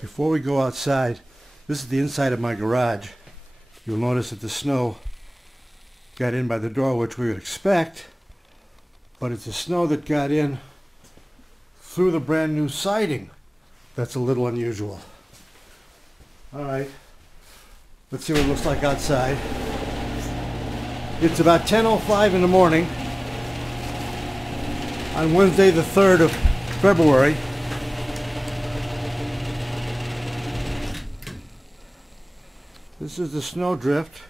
Before we go outside, this is the inside of my garage. You'll notice that the snow got in by the door, which we would expect, but it's the snow that got in through the brand new siding. That's a little unusual. Alright, let's see what it looks like outside. It's about 10:05 in the morning on Wednesday the 3rd of February. This is the snowdrift.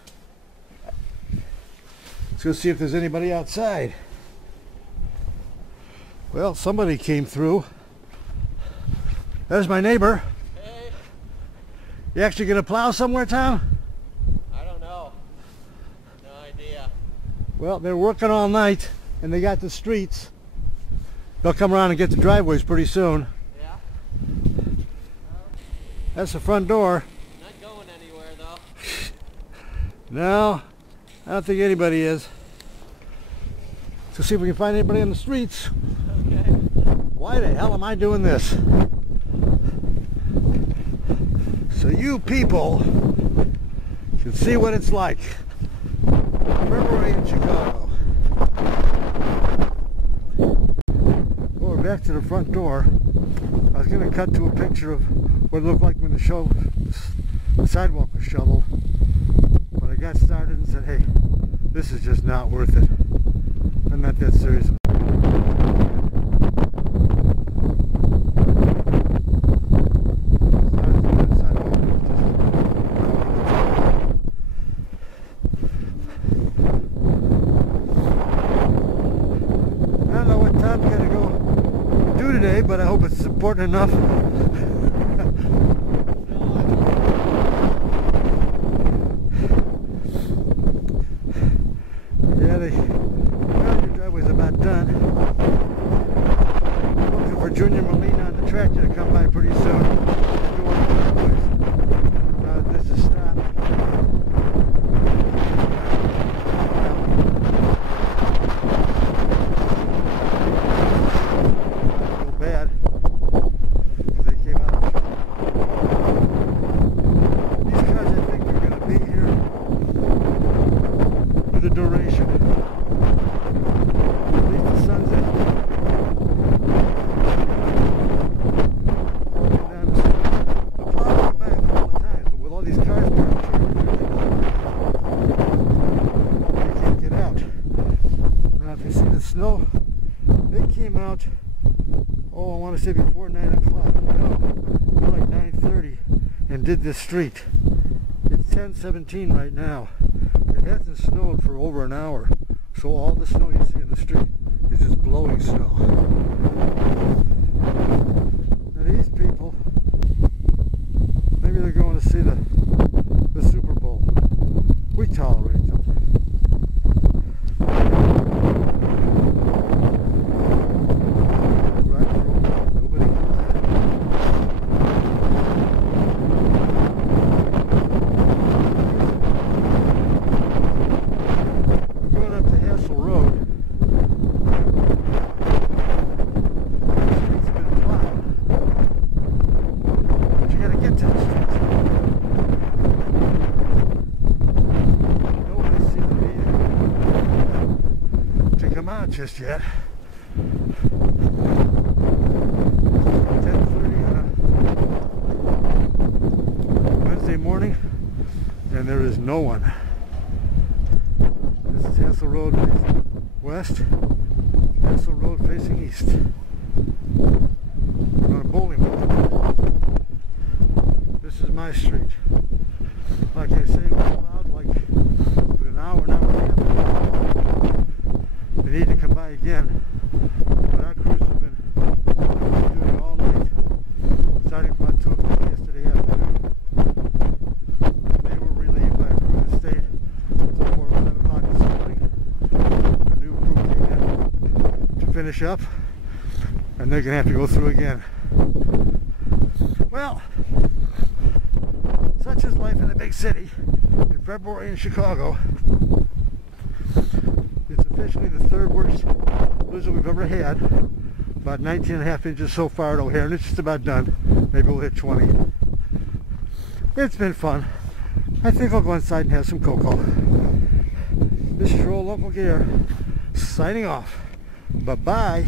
Let's go see if there's anybody outside. Well, somebody came through. There's my neighbor. Hey. You actually gonna plow somewhere, Tom? I don't know. No idea. Well, they're working all night and they got the streets. They'll come around and get the driveways pretty soon. Yeah? That's the front door. Not going anywhere though. No, I don't think anybody is. Let's see if we can find anybody on the streets. Okay. Why the hell am I doing this? So you people can see what it's like. February in Chicago. Well, we're back to the front door. I was going to cut to a picture of what it looked like when the sidewalk was shoveled. But I got started and said, hey, this is just not worth it. I'm not that serious. I'm gonna go do today, but I hope it's important enough. Yeah, your driveway's about done. Looking for Junior Molina on the tractor to come by pretty soon. Now that this is stopped. The duration. At least the sun's out. The plow went by a couple of times, but with all these cars parked here, you can't get out. Now if you see the snow, they came out, oh, I want to say before 9 o'clock. No, more like 9:30, and did this street. It's 10:17 right now. It hasn't snowed for over an hour, so all the snow you see in the street is just blowing snow. Now these people, maybe they're going to see the Super Bowl. We tolerate them. Nobody just yet. 10:30 on a Wednesday morning, and there is no one. This is Hassel Road facing west, Hassel Road facing east. We're on a bowling ball. This is my street. Like I say, we're allowed like an hour and a half. They need to come by again, but our crews have been doing all night, starting from about 2 o'clock yesterday afternoon. They were relieved by Hoffman Estates until 4 or 5 o'clock this morning. A new crew came in to finish up, and they're going to have to go through again. Well, such is life in a big city in February in Chicago. It's officially the 3rd worst blizzard we've ever had. About 19.5 inches so far at O'Hare, and it's just about done. Maybe we'll hit 20. It's been fun. I think I'll go inside and have some cocoa. This is your old Uncle Gear signing off. Bye-bye.